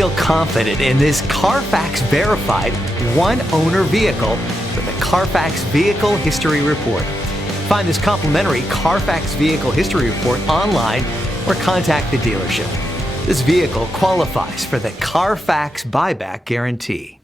Feel confident in this Carfax verified one-owner vehicle with a Carfax Vehicle History Report. Find this complimentary Carfax Vehicle History Report online or contact the dealership. This vehicle qualifies for the Carfax Buyback Guarantee.